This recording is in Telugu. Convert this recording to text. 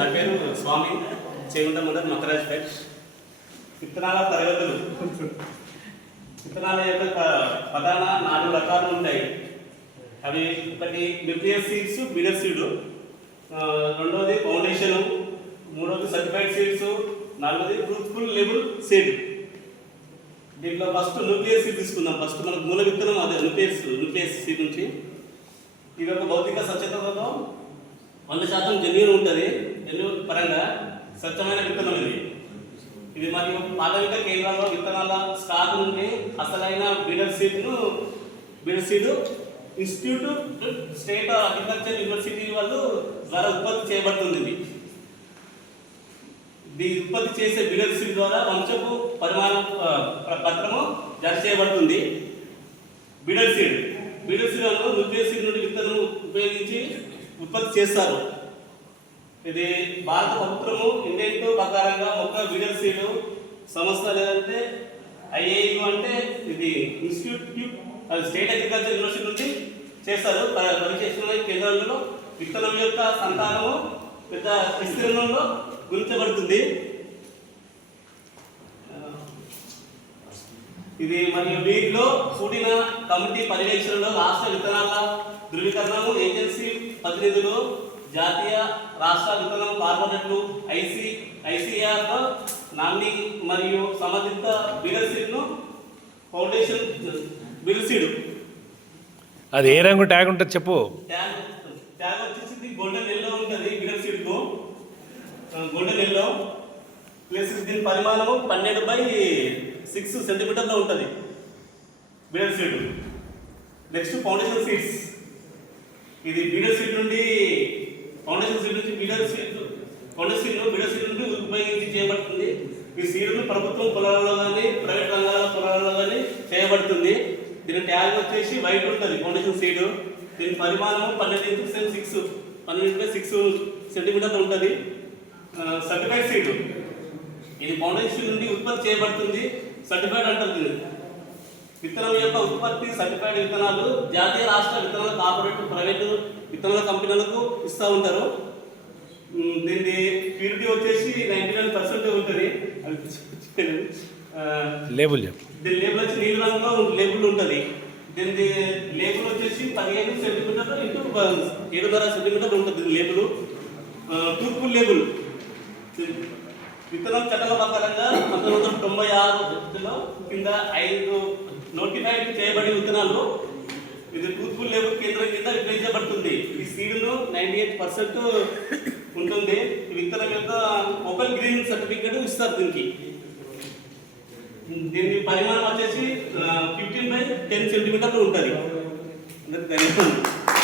నా పేరు స్వామి చేగుంట మండలం మకరాజ్పేట్. విత్తనాల తరగతులు. విత్తనాల యొక్క ప్రధాన 4 రకాలు ఉంటాయి. అవి ఒకటి న్యూక్లియస్ సీడ్స్, బీడర్ సీడ్, రెండవది ఫౌండేషన్, మూడవది సర్టిఫైడ్ సీడ్స్, నాలుగవది ట్రూత్ఫుల్ లేబుల్ సీడ్. దీంట్లో ఫస్ట్ న్యూక్లియస్ సీడ్ తీసుకుందాం. ఫస్ట్ మనకు మూల విత్తనం అదే న్యూక్లియస్ సీడ్ నుంచి. ఇది ఒక భౌతిక స్వచ్ఛతతో 100% జెన్యూన్ ఉంటుంది. జెన్యూన్ పరంగా స్వచ్ఛమైన విత్తనం ఇది మరియు ప్రాథమిక కేంద్రాల్లో విత్తనాల స్టాక్ నుండి అసలైన breeder seed institute state agriculture university వాళ్ళు ద్వారా ఉత్పత్తి చేయబడుతుంది. దీని ఉత్పత్తి చేసే బీడర్ సీడ్ ద్వారా వంశపు పరిమాణ పత్రము జారీ చేయబడుతుంది. బీడర్ సీడ్ న్యూక్లియస్ సీడ్ నుండి విత్తనం ఉపయోగించి ఉత్పత్తి చేస్తారు. ఇది భారత ప్రభుత్వము ఇండియన్ ప్రకారంగా మొక్క బీడర్ సీడ్ సంస్థ లేదంటే ఐఏయు అంటే ఇది ఇన్స్టిట్యూట్ స్టేట్ అగ్రికల్చర్ యూనివర్సిటీ నుండి చేస్తారు. పనిచేస్తున్న కేంద్రాలలో విత్తనం యొక్క సంతానము పెద్ద విస్తీర్ణంలో గుర్తించబడుతుంది. ఇది మరియు వీటిలో కూడిన కమిటీ పర్యవేక్షణలో రాష్ట్ర విత్తనాల ధృవీకరణము ఏజెన్సీ ప్రతినిధులు, జాతీయ రాష్ట్ర విత్తనం కార్పొరేట్లు, ఐసిఆర్ నామినీ మరియు సంబంధిత బీడర్ సీడ్ను ఫౌండేషన్ బీడర్ సీడ్. అది ఏ రంగు ట్యాగ్ ఉంటుంది చెప్పు. ట్యాగ్ వచ్చేసి గోల్డెన్ ఎల్లో ఉంటుంది. బీడర్ సీడ్కు గోల్డెన్ ఎల్లో ప్లస్ దీని పరిమాణము 12/6 సెంటీమీటర్లో ఉంటుంది breeder seed. Next foundation seeds. ఇది బీడర్ సీడ్ నుండి బీడర్ సీడ్ నుండి ఉపయోగించి చేయబడుతుంది. ఈ సీడ్ను ప్రభుత్వం పొలాలలో కానీ ప్రైవేట్ రంగాల పొలాలలో కానీ చేయబడుతుంది. దీని ట్యాగ్ వచ్చేసి వైట్ ఉంటుంది ఫౌండేషన్ సీడ్. దీని పరిమాణము 12/6 సెంటీమీటర్లు ఉంటుంది. Certified seed. ఇది ఫౌండేషన్ నుండి ఉత్పత్తి చేయబడుతుంది. సర్టిఫైడ్ అంటుంది. విత్తనం యొక్క ఉత్పత్తి సర్టిఫైడ్ విత్తనాలు జాతీయ రాష్ట్ర విత్తనాల కార్పొరేట్ ప్రైవేటు విత్తనాల కంపెనీలకు ఇస్తూ ఉంటారు. దీని ప్యూరిటీ వచ్చేసి 99% ఉంటుంది. లేబుల్ దీని లేబుల్ వచ్చి నీలి రంగులో లేబుల్ ఉంటుంది. దీని లేబుల్ వచ్చేసి 15 సెంటీమీటర్లు ఇంటూ 7.5 సెంటీమీటర్లు ఉంటుంది. Label truthful label. విత్తనం చట్టాల ప్రకారంగా 1996లో కింద 5 నోటిఫైడ్ చేయబడిన విత్తనాలు ఇది ట్రూత్ఫుల్ లేబుల్ కేంద్రం కింద విక్రయించబడుతుంది. ఈ సీడ్ను 98% ఉంటుంది. ఈ విత్తనం యొక్క ఓపెన్ గ్రీన్ సర్టిఫికేట్ ఇస్తారు దీనికి. దీని పరిమాణం వచ్చేసి 15/10 సెంటీమీటర్లు ఉంటుంది.